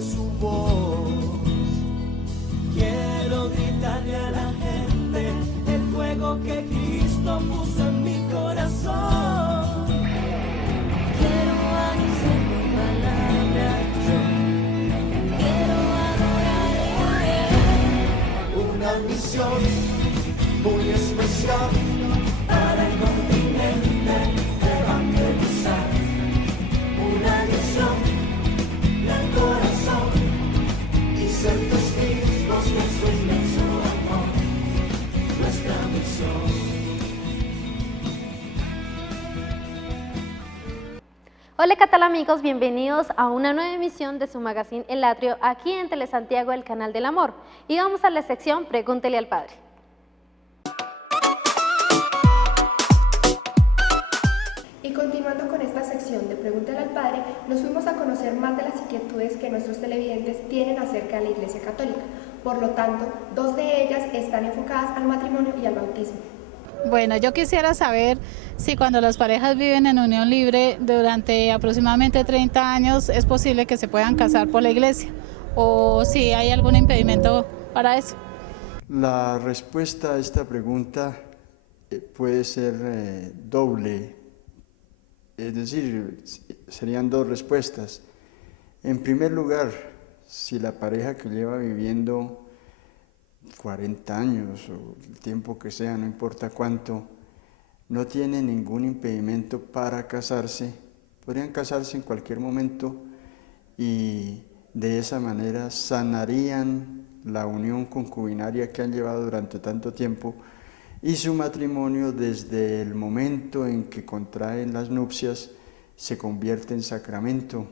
de su voz. Quiero gritarle a la gente el fuego que Cristo puso en mi corazón. Quiero anunciar mi palabra, yo quiero adorar a Él. Una misión muy especial para el continente, evangelizar. Una misión del corazón y ser testigos de su inmenso amor, nuestra misión. Hola, ¿qué tal amigos? Bienvenidos a una nueva emisión de su magazine El Atrio, aquí en Telesantiago, el canal del amor. Y vamos a la sección Pregúntele al Padre. Y continuando con esta sección de Pregúntale al Padre, nos fuimos a conocer más de las inquietudes que nuestros televidentes tienen acerca de la Iglesia Católica. Por lo tanto, 2 de ellas están enfocadas al matrimonio y al bautismo. Bueno, yo quisiera saber si cuando las parejas viven en unión libre durante aproximadamente 30 años es posible que se puedan casar por la Iglesia o si hay algún impedimento para eso. La respuesta a esta pregunta puede ser doble. Es decir, serían 2 respuestas. En primer lugar, si la pareja que lleva viviendo 40 años o el tiempo que sea, no importa cuánto, no tiene ningún impedimento para casarse, podrían casarse en cualquier momento y de esa manera sanarían la unión concubinaria que han llevado durante tanto tiempo y su matrimonio desde el momento en que contraen las nupcias se convierte en sacramento,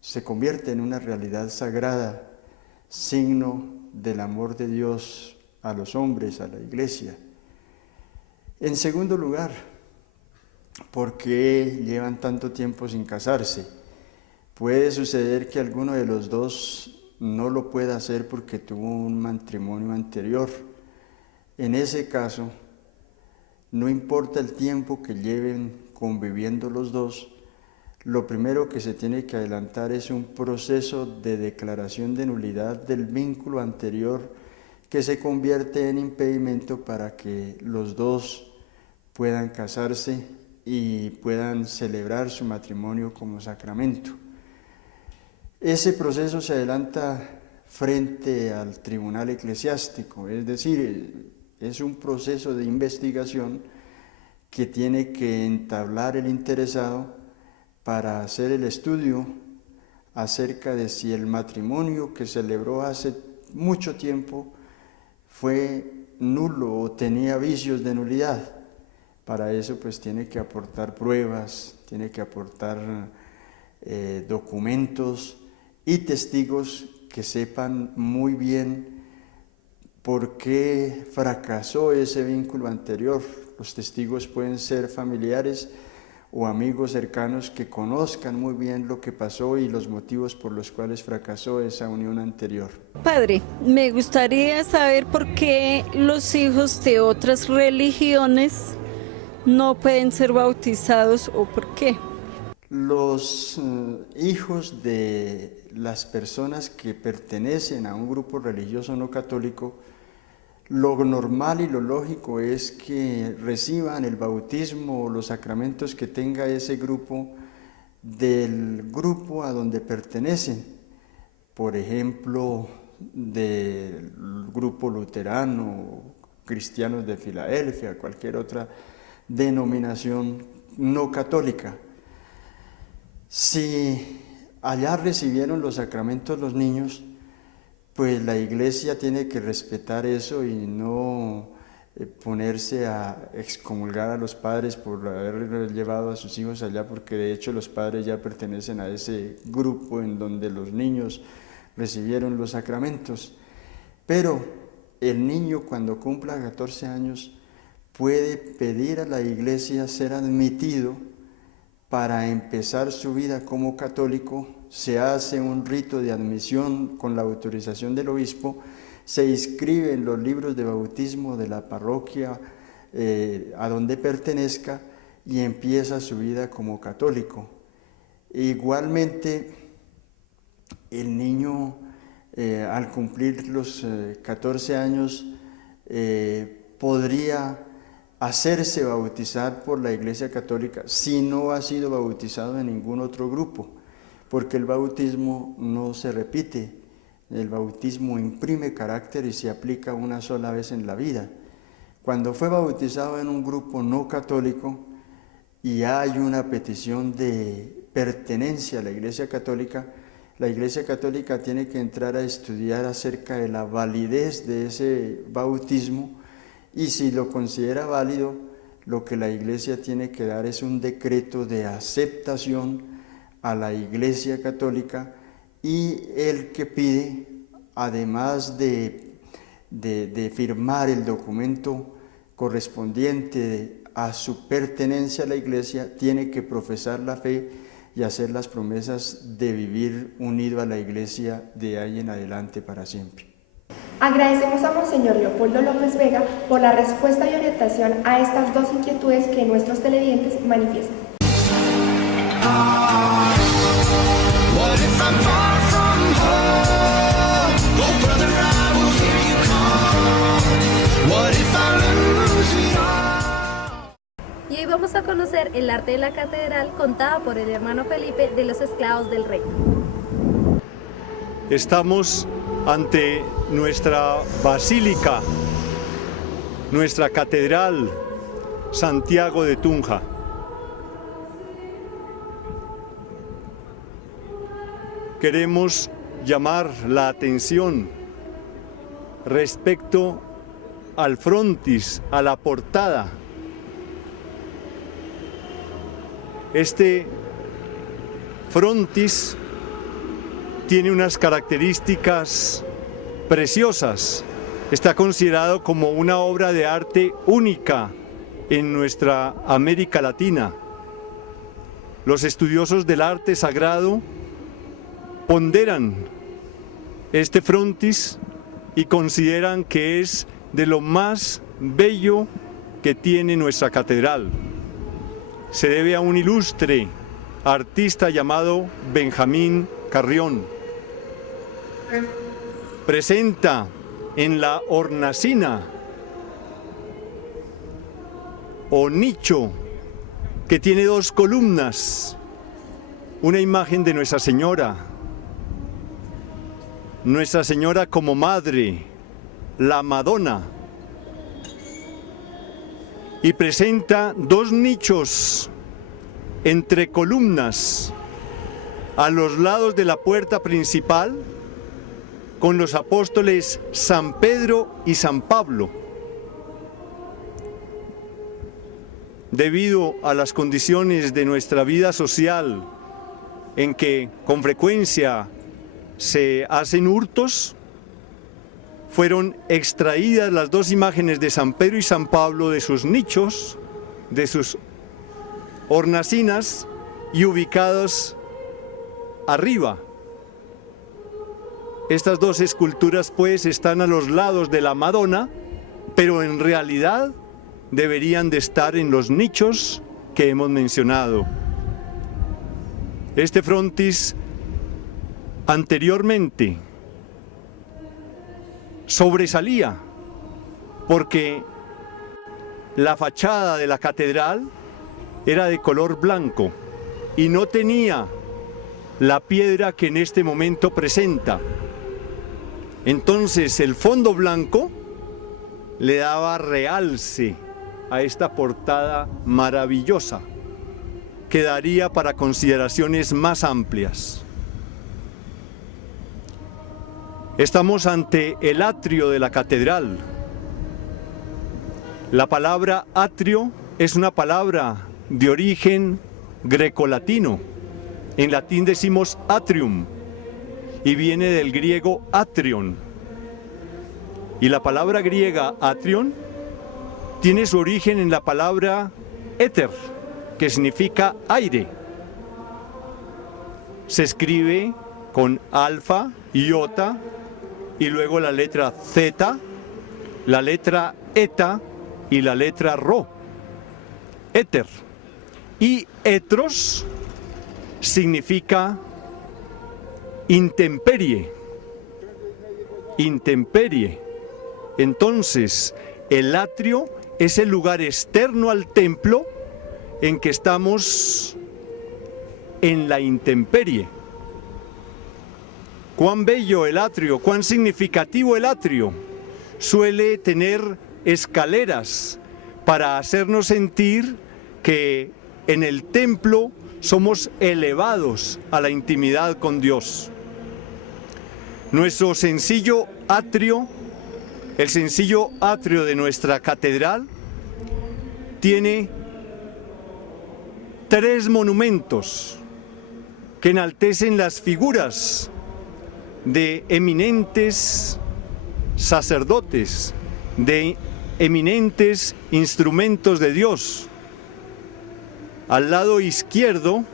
se convierte en una realidad sagrada, signo del amor de Dios a los hombres, a la Iglesia. En segundo lugar, ¿por qué llevan tanto tiempo sin casarse? Puede suceder que alguno de los dos no lo pueda hacer porque tuvo un matrimonio anterior. En ese caso, no importa el tiempo que lleven conviviendo los dos, lo primero que se tiene que adelantar es un proceso de declaración de nulidad del vínculo anterior que se convierte en impedimento para que los dos puedan casarse y puedan celebrar su matrimonio como sacramento. Ese proceso se adelanta frente al tribunal eclesiástico, es decir, es un proceso de investigación que tiene que entablar el interesado para hacer el estudio acerca de si el matrimonio que celebró hace mucho tiempo fue nulo o tenía vicios de nulidad. Para eso pues tiene que aportar pruebas, tiene que aportar documentos y testigos que sepan muy bien por qué fracasó ese vínculo anterior. Los testigos pueden ser familiares o amigos cercanos que conozcan muy bien lo que pasó y los motivos por los cuales fracasó esa unión anterior. Padre, me gustaría saber por qué los hijos de otras religiones no pueden ser bautizados o por qué. Los hijos de las personas que pertenecen a un grupo religioso no católico, lo normal y lo lógico es que reciban el bautismo o los sacramentos que tenga ese grupo del grupo a donde pertenecen. Por ejemplo, del grupo luterano, cristianos de Filadelfia, cualquier otra denominación no católica. Si allá recibieron los sacramentos los niños, pues la Iglesia tiene que respetar eso y no ponerse a excomulgar a los padres por haber llevado a sus hijos allá, porque de hecho los padres ya pertenecen a ese grupo en donde los niños recibieron los sacramentos. Pero el niño cuando cumpla 14 años puede pedir a la Iglesia ser admitido para empezar su vida como católico. Se hace un rito de admisión con la autorización del obispo, se inscribe en los libros de bautismo de la parroquia a donde pertenezca y empieza su vida como católico. Igualmente, el niño al cumplir los 14 años podría hacerse bautizar por la Iglesia Católica si no ha sido bautizado en ningún otro grupo, porque el bautismo no se repite, el bautismo imprime carácter y se aplica una sola vez en la vida. Cuando fue bautizado en un grupo no católico y hay una petición de pertenencia a la Iglesia Católica tiene que entrar a estudiar acerca de la validez de ese bautismo, y si lo considera válido, lo que la Iglesia tiene que dar es un decreto de aceptación a la Iglesia Católica, y el que pide, además de firmar el documento correspondiente a su pertenencia a la Iglesia, tiene que profesar la fe y hacer las promesas de vivir unido a la Iglesia de ahí en adelante para siempre. Agradecemos a Monseñor Leopoldo López Vega por la respuesta y orientación a estas dos inquietudes que nuestros televidentes manifiestan. Y hoy vamos a conocer el arte de la catedral contada por el hermano Felipe de los Esclavos del Rey. Estamos ante nuestra basílica, nuestra catedral, Santiago de Tunja. Queremos llamar la atención respecto al frontis, a la portada. Este frontis tiene unas características preciosas. Está considerado como una obra de arte única en nuestra América Latina. Los estudiosos del arte sagrado ponderan este frontis y consideran que es de lo más bello que tiene nuestra catedral. Se debe a un ilustre artista llamado Benjamín Carrión. Presenta en la hornacina o nicho, que tiene dos columnas, una imagen de Nuestra Señora como madre, la Madonna, y presenta dos nichos entre columnas a los lados de la puerta principal con los apóstoles San Pedro y San Pablo. Debido a las condiciones de nuestra vida social, en que con frecuencia se hacen hurtos, fueron extraídas las dos imágenes de San Pedro y San Pablo de sus nichos, de sus hornacinas, y ubicados arriba. Estas dos esculturas pues están a los lados de la Madonna, pero en realidad deberían de estar en los nichos que hemos mencionado. Este frontis anteriormente sobresalía porque la fachada de la catedral era de color blanco y no tenía la piedra que en este momento presenta. Entonces el fondo blanco le daba realce a esta portada maravillosa, que daría para consideraciones más amplias. Estamos ante el atrio de la catedral. La palabra atrio es una palabra de origen grecolatino. En latín decimos atrium y viene del griego atrion. Y la palabra griega atrion tiene su origen en la palabra éter, que significa aire. Se escribe con alfa, iota, y luego la letra zeta, la letra eta y la letra rho. Éter. Y etros significa intemperie. Intemperie. Entonces, el atrio es el lugar externo al templo en que estamos en la intemperie. Cuán bello el atrio, cuán significativo el atrio. Suele tener escaleras para hacernos sentir que en el templo somos elevados a la intimidad con Dios. Nuestro sencillo atrio, el sencillo atrio de nuestra catedral, tiene 3 monumentos que enaltecen las figuras de eminentes sacerdotes, de eminentes instrumentos de Dios. Al lado izquierdo,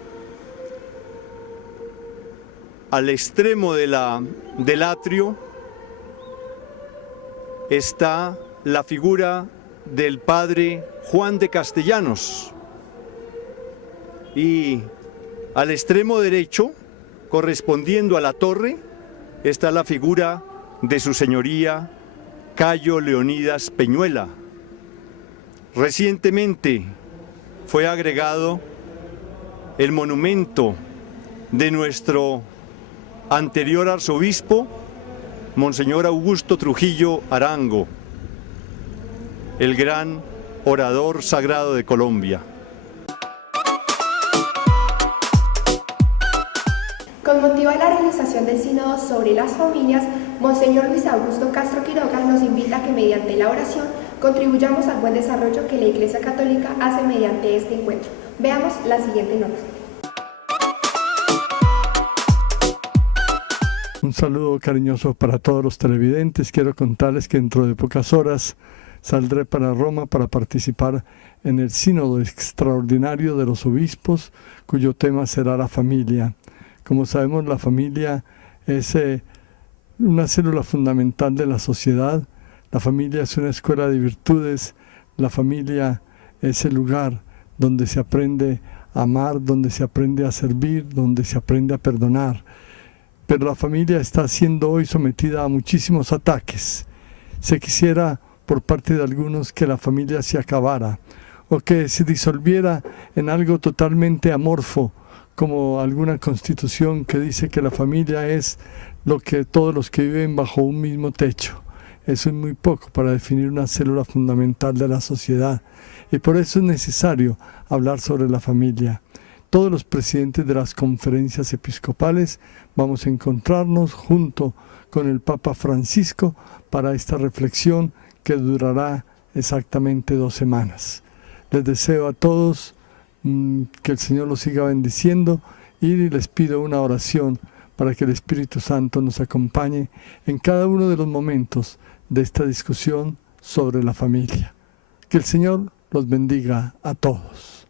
al extremo del atrio, está la figura del padre Juan de Castellanos. Y al extremo derecho, correspondiendo a la torre, está la figura de su señoría Cayo Leonidas Peñuela. Recientemente fue agregado el monumento de nuestro anterior arzobispo, Monseñor Augusto Trujillo Arango, el gran orador sagrado de Colombia. Con motivo de la realización del sínodo sobre las familias, Monseñor Luis Augusto Castro Quiroga nos invita a que mediante la oración contribuyamos al buen desarrollo que la Iglesia Católica hace mediante este encuentro. Veamos la siguiente nota. Un saludo cariñoso para todos los televidentes. Quiero contarles que dentro de pocas horas saldré para Roma para participar en el sínodo extraordinario de los obispos, cuyo tema será la familia. Como sabemos, la familia es una célula fundamental de la sociedad. La familia es una escuela de virtudes. La familia es el lugar donde se aprende a amar, donde se aprende a servir, donde se aprende a perdonar. Pero la familia está siendo hoy sometida a muchísimos ataques. Se quisiera, por parte de algunos, que la familia se acabara o que se disolviera en algo totalmente amorfo, como alguna constitución que dice que la familia es lo que todos los que viven bajo un mismo techo. Eso es muy poco para definir una célula fundamental de la sociedad, y por eso es necesario hablar sobre la familia. Todos los presidentes de las conferencias episcopales vamos a encontrarnos junto con el Papa Francisco para esta reflexión que durará exactamente 2 semanas. Les deseo a todos que el Señor los siga bendiciendo y les pido una oración para que el Espíritu Santo nos acompañe en cada uno de los momentos de esta discusión sobre la familia. Que el Señor los bendiga a todos.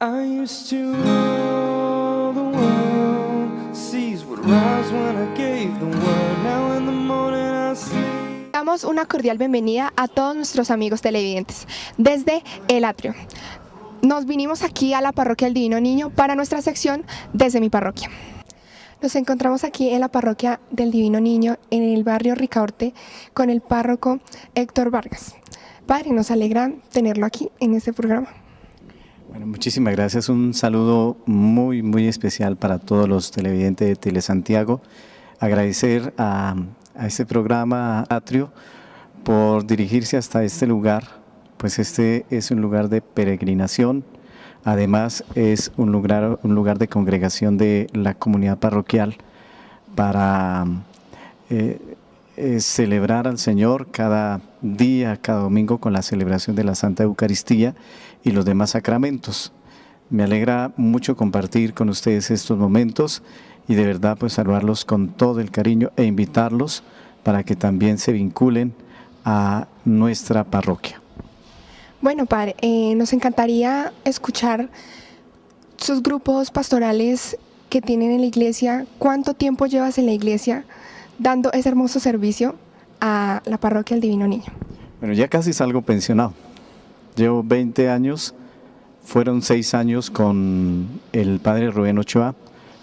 I used to rule the world. Seas would rise when I gave the word. Now in the morning I see. Damos una cordial bienvenida a todos nuestros amigos televidentes desde el atrio. Nos vinimos aquí a la parroquia del Divino Niño para nuestra sección Desde mi parroquia. Nos encontramos aquí en la parroquia del Divino Niño, en el barrio Ricaurte, con el párroco Héctor Vargas. Padre, nos alegra tenerlo aquí en este programa. Bueno, muchísimas gracias. Un saludo muy, muy especial para todos los televidentes de Telesantiago. Agradecer a este programa Atrio por dirigirse hasta este lugar, pues este es un lugar de peregrinación. Además es un lugar de congregación de la comunidad parroquial para celebrar al Señor cada día, cada domingo con la celebración de la Santa Eucaristía y los demás sacramentos. Me alegra mucho compartir con ustedes estos momentos y de verdad pues saludarlos con todo el cariño e invitarlos para que también se vinculen a nuestra parroquia. Bueno, padre, nos encantaría escuchar sus grupos pastorales que tienen en la iglesia. ¿Cuánto tiempo llevas en la iglesia dando ese hermoso servicio a la parroquia del Divino Niño? Bueno, ya casi salgo pensionado. Llevo 20 años, fueron 6 años con el padre Rubén Ochoa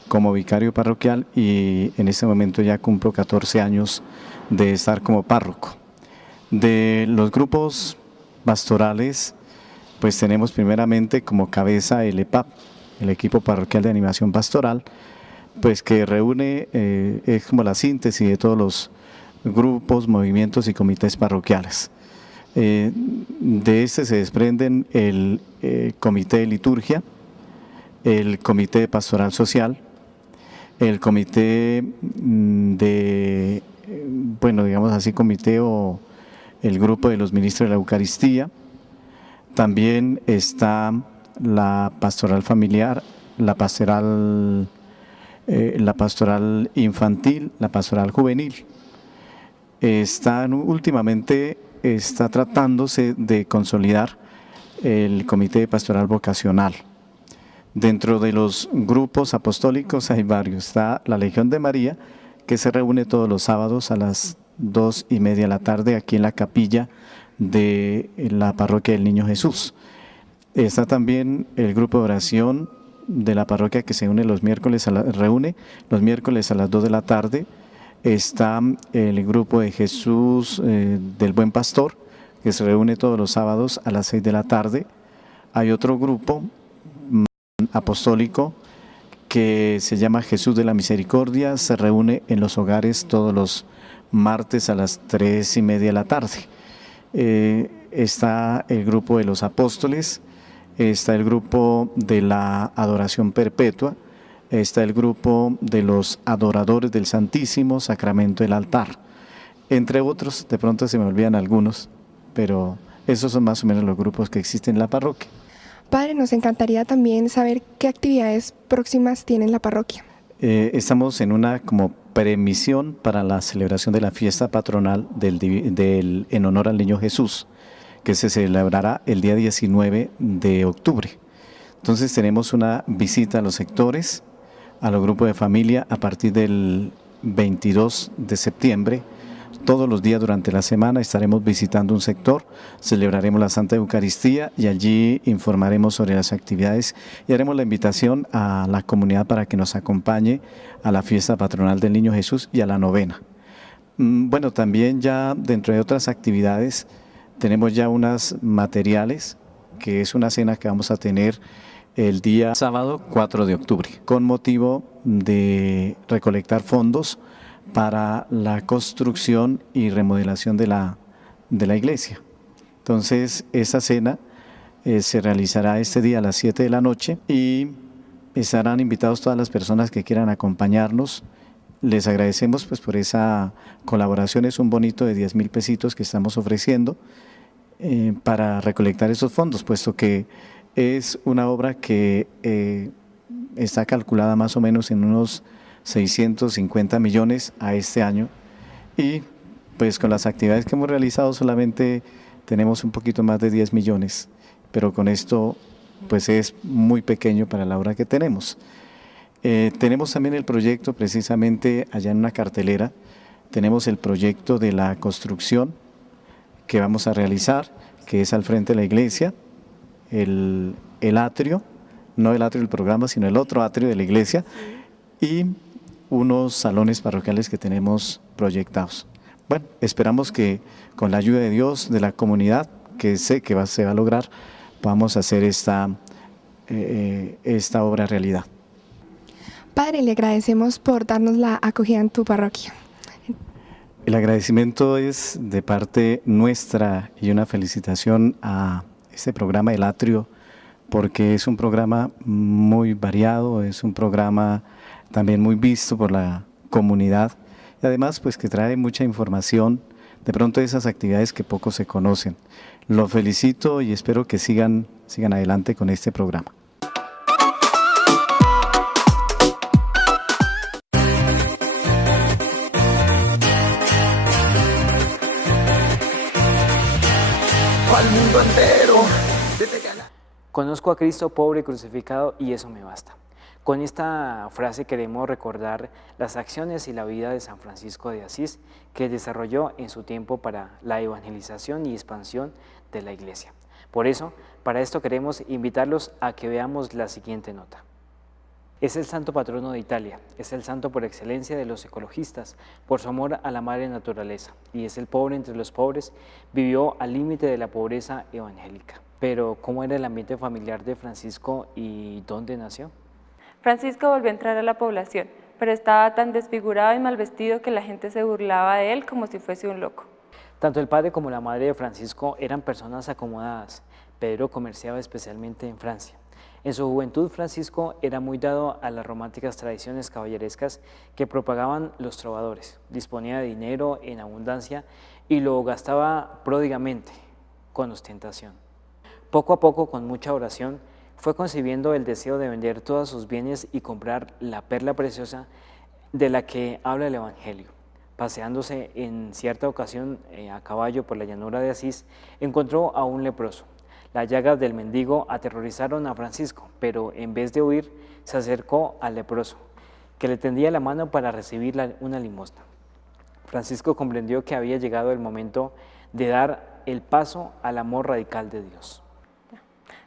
como vicario parroquial y en este momento ya cumplo 14 años de estar como párroco. De los grupos pastorales, pues tenemos primeramente como cabeza el EPAP, el equipo parroquial de animación pastoral, pues que reúne, es como la síntesis de todos los grupos, movimientos y comités parroquiales. De este se desprenden el comité de liturgia, el comité de pastoral social, el comité de, bueno, digamos así, comité o el grupo de los ministros de la Eucaristía. También está la pastoral familiar, la pastoral infantil, la pastoral juvenil. Últimamente está tratándose de consolidar el comité de pastoral vocacional. Dentro de los grupos apostólicos hay varios. Está la Legión de María, que se reúne todos los sábados a las 2:30 de la tarde aquí en la capilla de la parroquia del Niño Jesús. Está también el grupo de oración de la parroquia que se reúne los miércoles a las 2 de la tarde. Está el grupo de Jesús del Buen Pastor, que se reúne todos los sábados a las 6 de la tarde. Hay otro grupo apostólico que se llama Jesús de la Misericordia, se reúne en los hogares todos los martes a las 3:30 de la tarde. Está el grupo de los apóstoles, está el grupo de la adoración perpetua, está el grupo de los adoradores del Santísimo Sacramento del altar, entre otros. De pronto se me olvidan algunos, pero esos son más o menos los grupos que existen en la parroquia. Padre, nos encantaría también saber qué actividades próximas tiene la parroquia. Estamos en una como premisión para la celebración de la fiesta patronal en honor al Niño Jesús, que se celebrará el día 19 de octubre. Entonces tenemos una visita a los sectores, a los grupos de familia a partir del 22 de septiembre. Todos los días durante la semana estaremos visitando un sector, celebraremos la Santa Eucaristía y allí informaremos sobre las actividades y haremos la invitación a la comunidad para que nos acompañe a la fiesta patronal del Niño Jesús y a la novena. Bueno, también ya dentro de otras actividades tenemos ya unas materiales, que es una cena que vamos a tener el día sábado 4 de octubre, con motivo de recolectar fondos para la construcción y remodelación de la iglesia. Entonces, esta cena se realizará este día a las 7 de la noche y estarán invitados todas las personas que quieran acompañarnos. Les agradecemos pues por esa colaboración, es un bonito de 10,000 pesitos que estamos ofreciendo para recolectar esos fondos, puesto que es una obra que está calculada más o menos en unos 650 millones a este año y pues con las actividades que hemos realizado solamente tenemos un poquito más de 10 millones, pero con esto pues es muy pequeño para la obra que tenemos. Tenemos también el proyecto precisamente allá en una cartelera, tenemos el proyecto de la construcción que vamos a realizar, que es al frente de la iglesia, el atrio, no el atrio del programa, sino el otro atrio de la iglesia, y unos salones parroquiales que tenemos proyectados. Bueno, esperamos que con la ayuda de Dios, de la comunidad, que sé que se va a lograr, podamos hacer esta obra realidad. Padre, le agradecemos por darnos la acogida en tu parroquia. El agradecimiento es de parte nuestra y una felicitación a este programa El Atrio, porque es un programa muy variado, es un programa también muy visto por la comunidad y además pues que trae mucha información de pronto de esas actividades que poco se conocen. Lo felicito y espero que sigan adelante con este programa. Al mundo entero. Conozco a Cristo pobre y crucificado y eso me basta. Con esta frase queremos recordar las acciones y la vida de San Francisco de Asís que desarrolló en su tiempo para la evangelización y expansión de la Iglesia. Por eso, para esto queremos invitarlos a que veamos la siguiente nota. Es el santo patrono de Italia, es el santo por excelencia de los ecologistas, por su amor a la madre naturaleza, y es el pobre entre los pobres, vivió al límite de la pobreza evangélica. Pero, ¿cómo era el ambiente familiar de Francisco y dónde nació? Francisco volvió a entrar a la población, pero estaba tan desfigurado y mal vestido que la gente se burlaba de él como si fuese un loco. Tanto el padre como la madre de Francisco eran personas acomodadas. Pedro comerciaba especialmente en Francia. En su juventud, Francisco era muy dado a las románticas tradiciones caballerescas que propagaban los trovadores. Disponía de dinero en abundancia y lo gastaba pródigamente, con ostentación. Poco a poco, con mucha oración, fue concibiendo el deseo de vender todos sus bienes y comprar la perla preciosa de la que habla el Evangelio. Paseándose en cierta ocasión a caballo por la llanura de Asís, encontró a un leproso. Las llagas del mendigo aterrorizaron a Francisco, pero en vez de huir, se acercó al leproso, que le tendía la mano para recibir una limosna. Francisco comprendió que había llegado el momento de dar el paso al amor radical de Dios.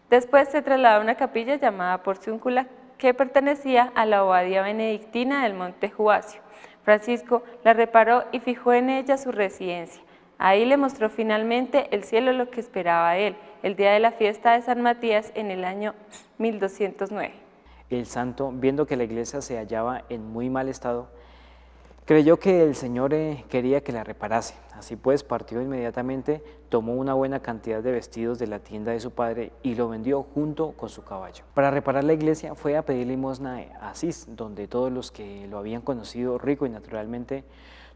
Después se trasladó a una capilla llamada Porciúncula, que pertenecía a la abadía benedictina del Monte Jubacio. Francisco la reparó y fijó en ella su residencia. Ahí le mostró finalmente el cielo lo que esperaba de él, el día de la fiesta de San Matías en el año 1209. El santo, viendo que la iglesia se hallaba en muy mal estado, creyó que el Señor quería que la reparase. Así pues, partió inmediatamente, tomó una buena cantidad de vestidos de la tienda de su padre y lo vendió junto con su caballo. Para reparar la iglesia fue a pedir limosna a Asís, donde todos los que lo habían conocido rico y naturalmente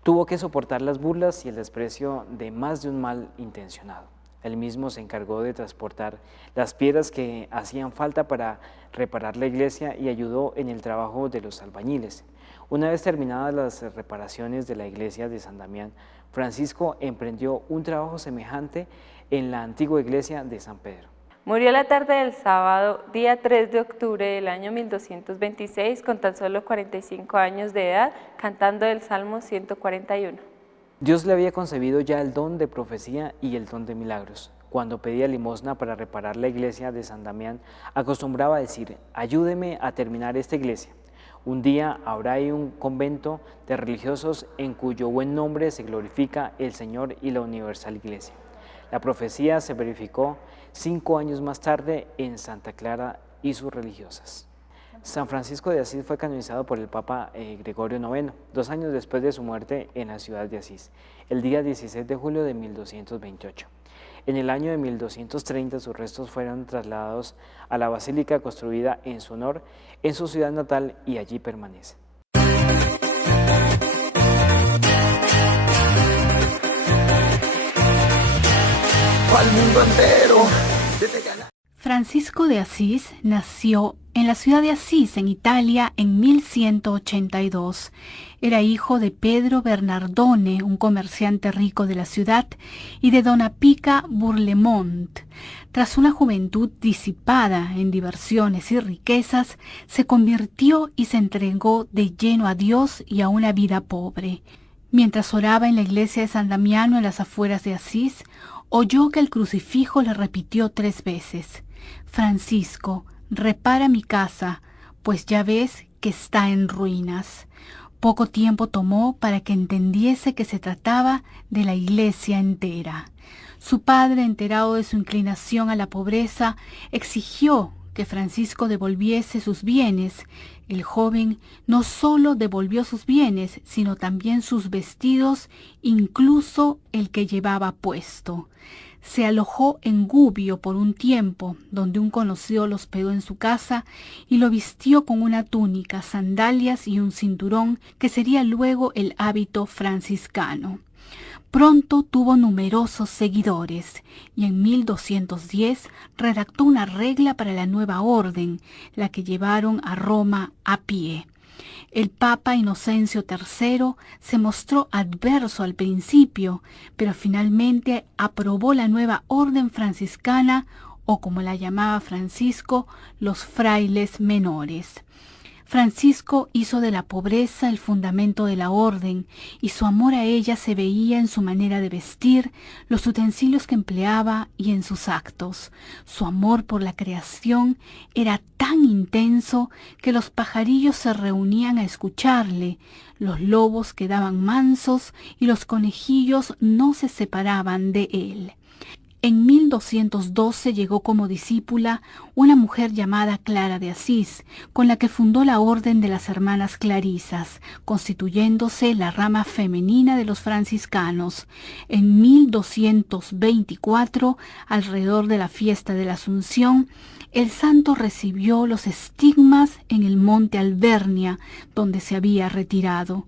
tuvo que soportar las burlas y el desprecio de más de un malintencionado. Él mismo se encargó de transportar las piedras que hacían falta para reparar la iglesia y ayudó en el trabajo de los albañiles. Una vez terminadas las reparaciones de la iglesia de San Damián, Francisco emprendió un trabajo semejante en la antigua iglesia de San Pedro. Murió la tarde del sábado, día 3 de octubre del año 1226, con tan solo 45 años de edad, cantando el Salmo 141. Dios le había concebido ya el don de profecía y el don de milagros. Cuando pedía limosna para reparar la iglesia de San Damián, acostumbraba a decir: ayúdeme a terminar esta iglesia. Un día habrá ahí un convento de religiosos en cuyo buen nombre se glorifica el Señor y la universal iglesia. La profecía se verificó 5 años más tarde en Santa Clara y sus religiosas. San Francisco de Asís fue canonizado por el Papa Gregorio IX, 2 años después de su muerte en la ciudad de Asís, el día 16 de julio de 1228. En el año de 1230 sus restos fueron trasladados a la basílica construida en su honor en su ciudad natal y allí permanece. Francisco de Asís nació en la ciudad de Asís, en Italia, en 1182. Era hijo de Pedro Bernardone, un comerciante rico de la ciudad, y de dona Pica Burlemont. Tras una juventud disipada en diversiones y riquezas, se convirtió y se entregó de lleno a Dios y a una vida pobre. Mientras oraba en la iglesia de San Damiano en las afueras de Asís, oyó que el crucifijo le repitió 3 veces: Francisco, repara mi casa, pues ya ves que está en ruinas. Poco tiempo tomó para que entendiese que se trataba de la iglesia entera. Su padre, enterado de su inclinación a la pobreza, exigió que Francisco devolviese sus bienes. El joven no solo devolvió sus bienes, sino también sus vestidos, incluso el que llevaba puesto. Se alojó en Gubbio por un tiempo, donde un conocido lo hospedó en su casa y lo vistió con una túnica, sandalias y un cinturón que sería luego el hábito franciscano. Pronto tuvo numerosos seguidores y en 1210 redactó una regla para la nueva orden, la que llevaron a Roma a pie. El Papa Inocencio III se mostró adverso al principio, pero finalmente aprobó la nueva orden franciscana, o como la llamaba Francisco, los frailes menores. Francisco hizo de la pobreza el fundamento de la orden, y su amor a ella se veía en su manera de vestir, los utensilios que empleaba y en sus actos. Su amor por la creación era tan intenso que los pajarillos se reunían a escucharle, los lobos quedaban mansos y los conejillos no se separaban de él. En 1212 llegó como discípula una mujer llamada Clara de Asís, con la que fundó la Orden de las Hermanas Clarisas, constituyéndose la rama femenina de los franciscanos. En 1224, alrededor de la fiesta de la Asunción, el santo recibió los estigmas en el monte Albernia, donde se había retirado.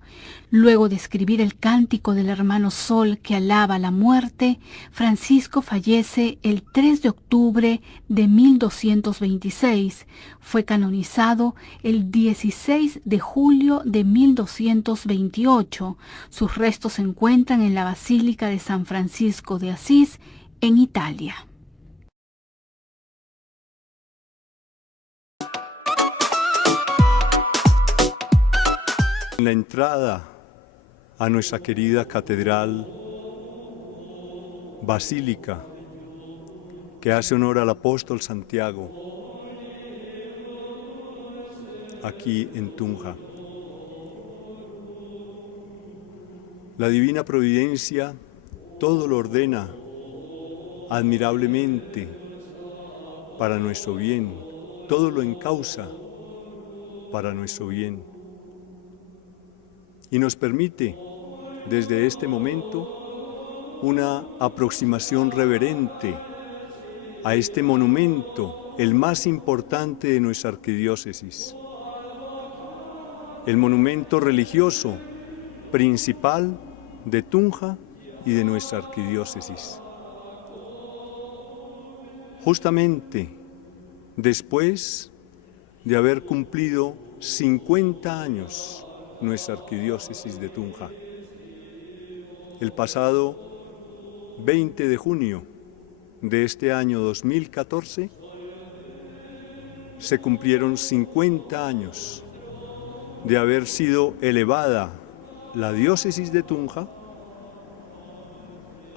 Luego de escribir el cántico del hermano Sol que alaba la muerte, Francisco fallece el 3 de octubre de 1226. Fue canonizado el 16 de julio de 1228. Sus restos se encuentran en la Basílica de San Francisco de Asís, en Italia. En la entrada a nuestra querida catedral basílica que hace honor al apóstol Santiago, aquí en Tunja. La divina providencia todo lo ordena admirablemente para nuestro bien, todo lo encausa para nuestro bien. Y nos permite, desde este momento, una aproximación reverente a este monumento, el más importante de nuestra arquidiócesis. El monumento religioso principal de Tunja y de nuestra arquidiócesis. Justamente después de haber cumplido 50 años nuestra arquidiócesis de Tunja. El pasado 20 de junio de este año 2014 se cumplieron 50 años de haber sido elevada la diócesis de Tunja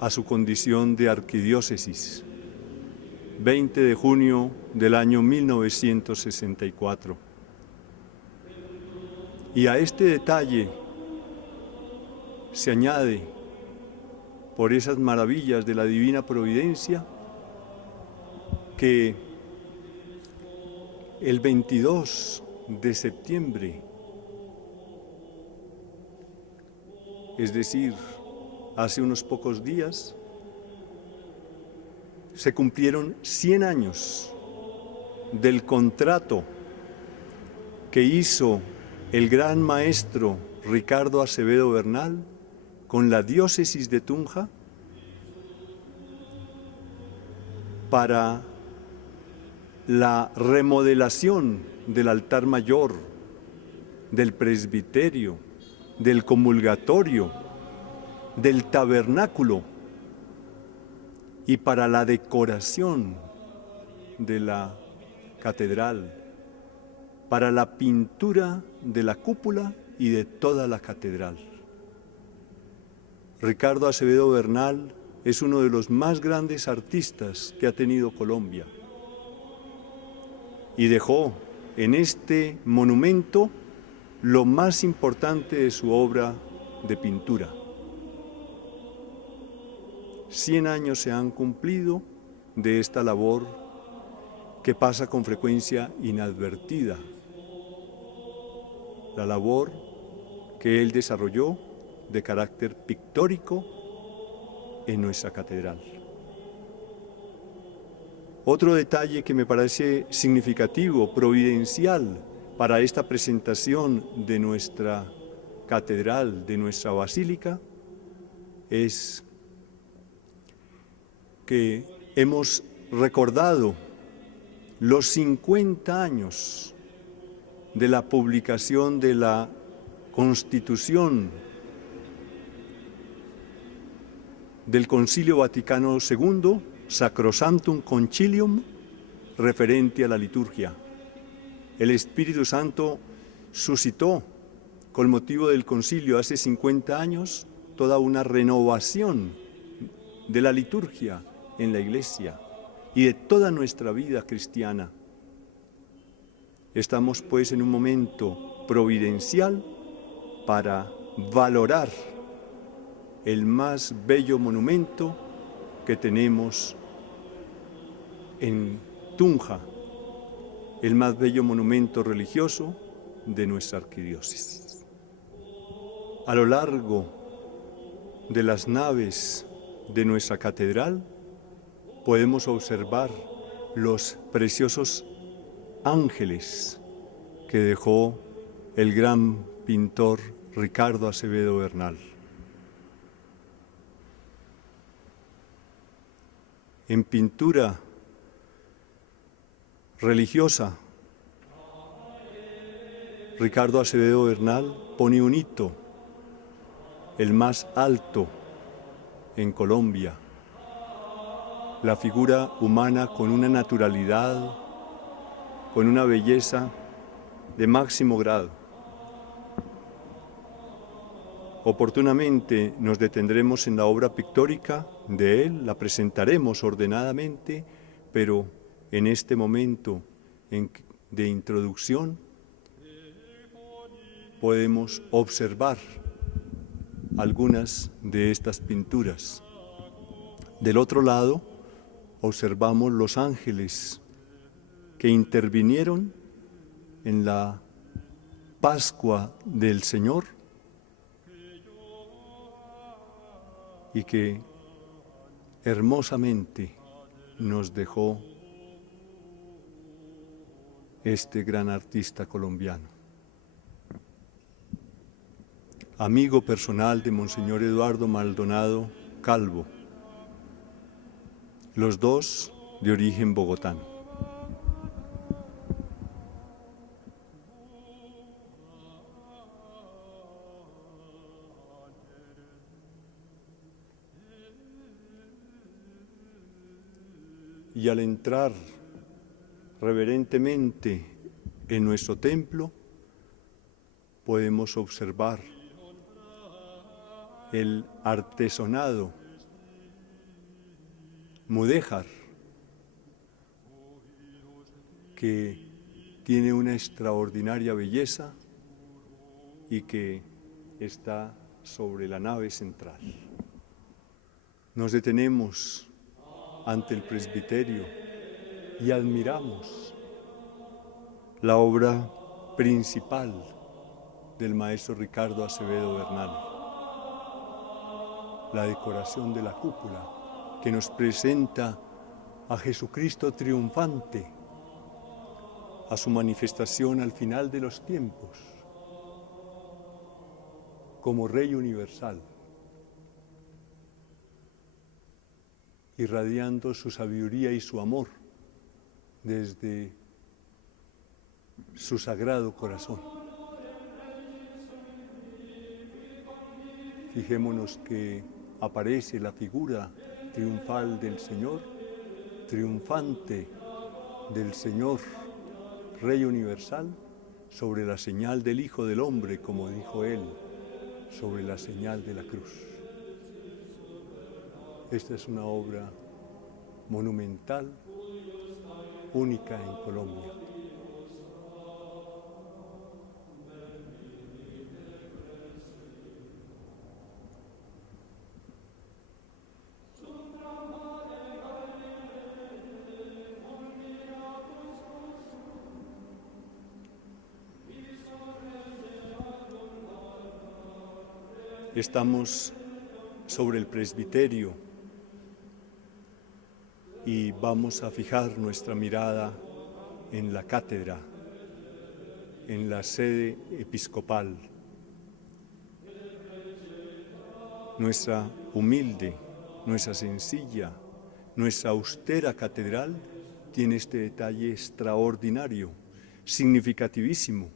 a su condición de arquidiócesis. 20 de junio del año 1964. Y a este detalle se añade, por esas maravillas de la divina providencia, que el 22 de septiembre, es decir, hace unos pocos días, se cumplieron 100 años del contrato que hizo el gran maestro Ricardo Acevedo Bernal con la diócesis de Tunja para la remodelación del altar mayor, del presbiterio, del comulgatorio, del tabernáculo y para la decoración de la catedral, para la pintura de la cúpula y de toda la catedral. Ricardo Acevedo Bernal es uno de los más grandes artistas que ha tenido Colombia y dejó en este monumento lo más importante de su obra de pintura. 100 años se han cumplido de esta labor que pasa con frecuencia inadvertida. La labor que él desarrolló de carácter pictórico en nuestra catedral. Otro detalle que me parece significativo, providencial para esta presentación de nuestra catedral, de nuestra basílica, es que hemos recordado los 50 años de la publicación de la Constitución del Concilio Vaticano II, Sacrosanctum Concilium, referente a la liturgia. El Espíritu Santo suscitó, con motivo del concilio hace 50 años, toda una renovación de la liturgia en la Iglesia y de toda nuestra vida cristiana. Estamos pues en un momento providencial para valorar el más bello monumento que tenemos en Tunja, el más bello monumento religioso de nuestra arquidiócesis. A lo largo de las naves de nuestra catedral podemos observar los preciosos ángeles que dejó el gran pintor Ricardo Acevedo Bernal. En pintura religiosa, Ricardo Acevedo Bernal pone un hito, el más alto en Colombia, la figura humana con una naturalidad, con una belleza de máximo grado. Oportunamente nos detendremos en la obra pictórica de él, la presentaremos ordenadamente, pero en este momento de introducción podemos observar algunas de estas pinturas. Del otro lado observamos los ángeles que intervinieron en la Pascua del Señor y que hermosamente nos dejó este gran artista colombiano. Amigo personal de Monseñor Eduardo Maldonado Calvo, los dos de origen bogotano. Y al entrar reverentemente en nuestro templo, podemos observar el artesonado mudéjar, que tiene una extraordinaria belleza y que está sobre la nave central. Nos detenemos ante el presbiterio y admiramos la obra principal del maestro Ricardo Acevedo Bernal, la decoración de la cúpula que nos presenta a Jesucristo triunfante, a su manifestación al final de los tiempos, como Rey universal, irradiando su sabiduría y su amor desde su sagrado corazón. Fijémonos que aparece la figura triunfal del Señor, triunfante del Señor, Rey universal, sobre la señal del Hijo del Hombre, como dijo él, sobre la señal de la cruz. Esta es una obra monumental, única en Colombia. Estamos sobre el presbiterio y vamos a fijar nuestra mirada en la cátedra, en la sede episcopal. Nuestra humilde, nuestra sencilla, nuestra austera catedral tiene este detalle extraordinario, significativísimo,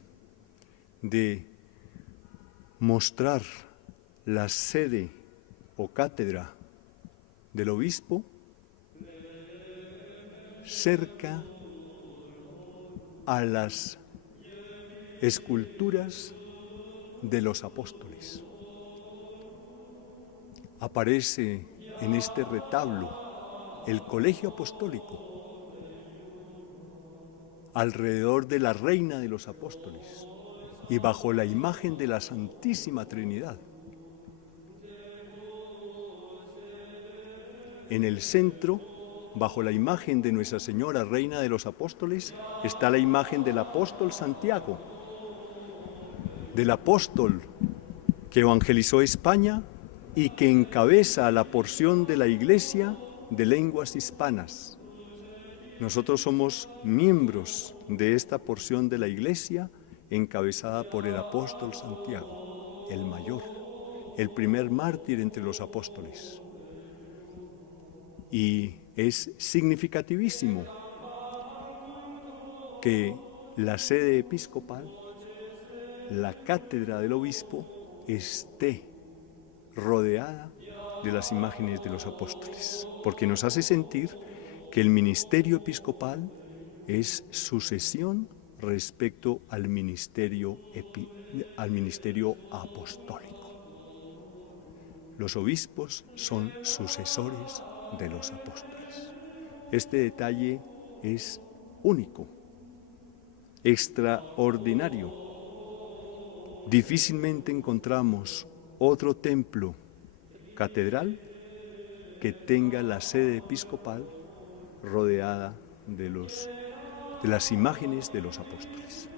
de mostrar la sede o cátedra del obispo cerca a las esculturas de los apóstoles. Aparece en este retablo el colegio apostólico alrededor de la reina de los apóstoles y bajo la imagen de la Santísima Trinidad. En el centro, bajo la imagen de Nuestra Señora, Reina de los Apóstoles, está la imagen del apóstol Santiago, del apóstol que evangelizó España y que encabeza la porción de la Iglesia de lenguas hispanas. Nosotros somos miembros de esta porción de la Iglesia encabezada por el apóstol Santiago, el mayor, el primer mártir entre los apóstoles. Y es significativísimo que la sede episcopal, la cátedra del obispo, esté rodeada de las imágenes de los apóstoles, porque nos hace sentir que el ministerio episcopal es sucesión respecto al ministerio apostólico. Los obispos son sucesores de los apóstoles. Este detalle es único, extraordinario. Difícilmente encontramos otro templo catedral que tenga la sede episcopal rodeada de las imágenes de los apóstoles.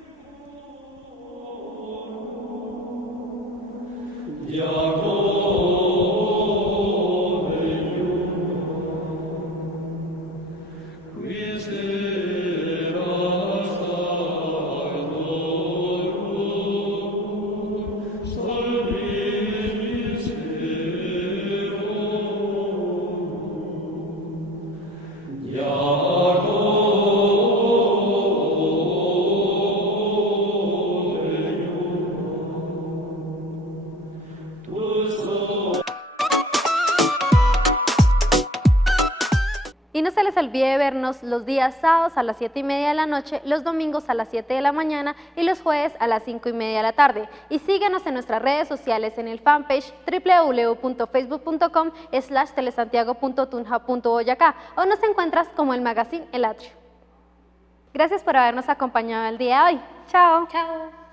Y no se les olvide vernos los días sábados a las 7:30 de la noche, los domingos a las 7 de la mañana y los jueves a las 5:30 de la tarde. Y síguenos en nuestras redes sociales en el fanpage www.facebook.com/telesantiago.tunja.boyacá o nos encuentras como el Magazine El Atrio. Gracias por habernos acompañado el día de hoy. Chao. Chao.